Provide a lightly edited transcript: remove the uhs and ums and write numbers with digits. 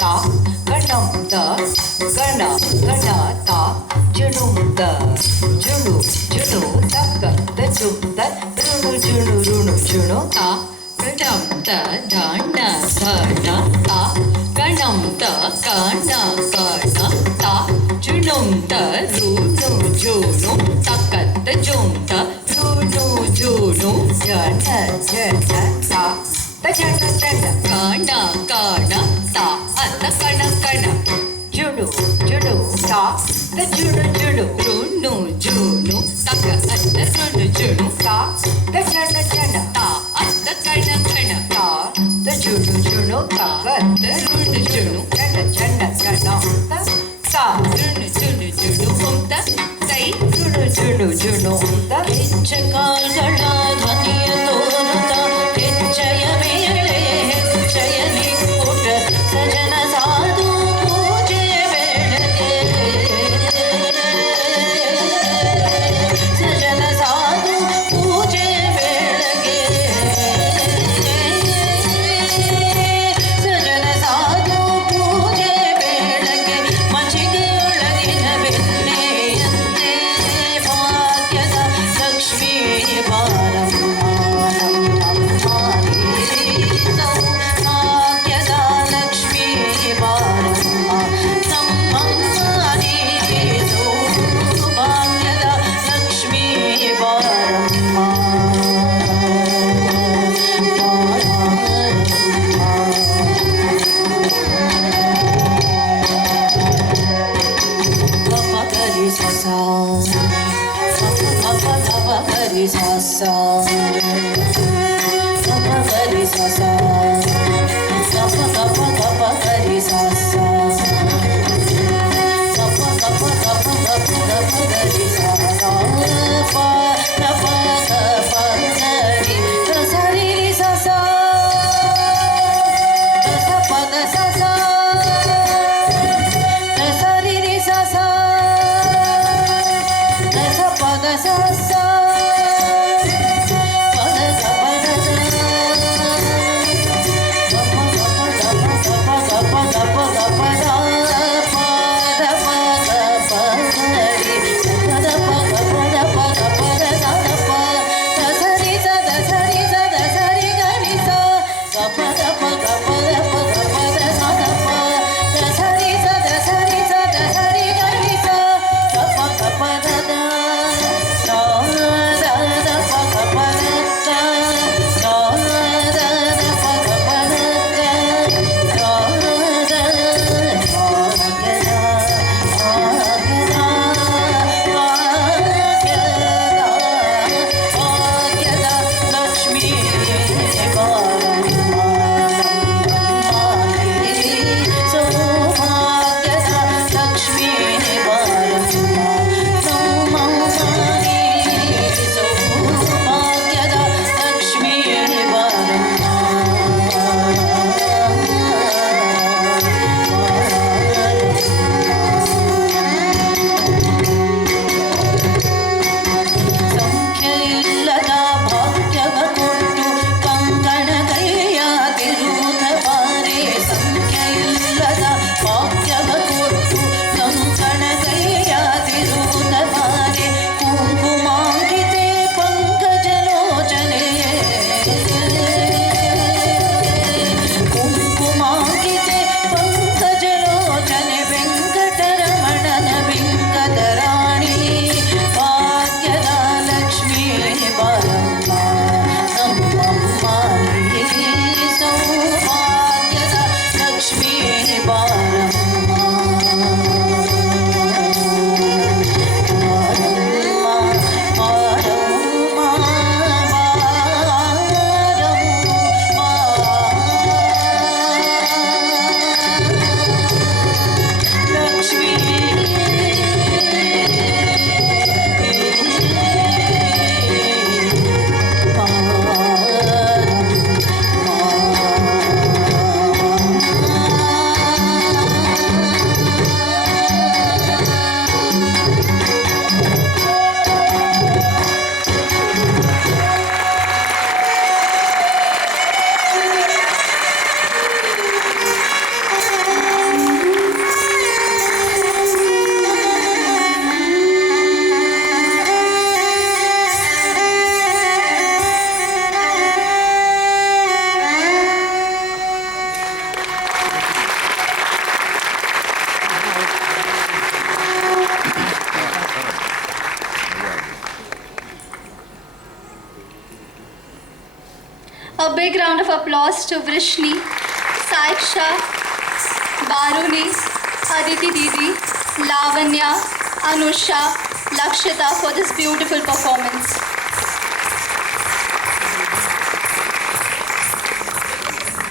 ತಾ ಗಣಂ ದ ಗಣ ಗಣ ತಾ ಜುಣುಂ ದ ಜುಣು ಜುಣು ತಕ್ಕ ದ ಜುಂ ದ ರುಣು ಜುಣು ರುಣು ಜುಣು ತಾ ಗಣಂ ದ ದಾಣ ಧಣ ತಾ ಗಣಂ ದ ಕಣ ಕಣ ತಾ ಜುಣುಂ ದ ರುಣು ಜುಣು ತಕ್ಕ ದ ಜುಂ ದ ರುಣು ಜುಣು ಜನ ಜನ ತಾ ಜನ ಜನ ಕಣ ಕಣ ತಾ ಅದ ಕಣ ಕಣ ಜುಡು ಜುಡು ತಾ ದ ಜುಡು ಜುಡು ರುಣು ಜುಣು ತಕ ಅದ ರುಣು ಜುಣು ತಾ ದ ಜನ ಜನ ತಾ ಅದ ಕಣ ಕಣ ತಾ ದ ಜುಡು ಜುಣು ತಕ ಅದ ರುಣು ಜುಣು ಜನ ಜನ ಜನ ತಾ ರುಣು ಜುಣು ಜುಣು ಅಂತ ಕೈ ಜುಡು ಜುಡು ಜುಣು ಅಂತ ಹೆಚ್ಚಕಾಲ್ಗಳ ಧ್ವನಿಯ ತೋರುತ್ತ ಹೆಚ್ಚಯ ಮೇಲೆ ಹೆಚ್ಚಯ ನಿಕೂಟ ಸಜನ ಸಾಧು ಪೂಜೆ ಬೆಳಗ್ಗೆ ಸಜನ ಸಾಧು ಪೂಜೆ ಬೆಳಗ್ಗೆ ಸಜನ ಸಾಧು ಪೂಜೆ ಬೆಳಗ್ಗೆ ಮಚಿಗೆಯೊಳಗಿನ ಬೆಣ್ಣೆಯಂತೆ ಭಾಗ್ಯದ ಲಕ್ಷ್ಮೀ ಬಾರಮ್ಮ ಭಾಗ್ಯದ ಲಕ್ಷ್ಮೀ ಬಾರಮ್ಮ ನಮ್ಮಮ್ಮನೀರು ಭಾಗ್ಯದ ಲಕ್ಷ್ಮೀ ಬಾರಮ್ಮ ಗರಿ ಸಸ ಗರಿ ಸಸ ಗರಿ ಸಸ ಗರಿ ಸಸ ಗರಿ ಸರಿ ಸಸ ಪದ ಸಸ ಸರಿ ಸಸ ಪದ ಸಸ ಪದ A big round of applause to Vrishni, Saiksha, Baruni, Aditi Didi, Lavanya, Anusha, Lakshita for this beautiful performance.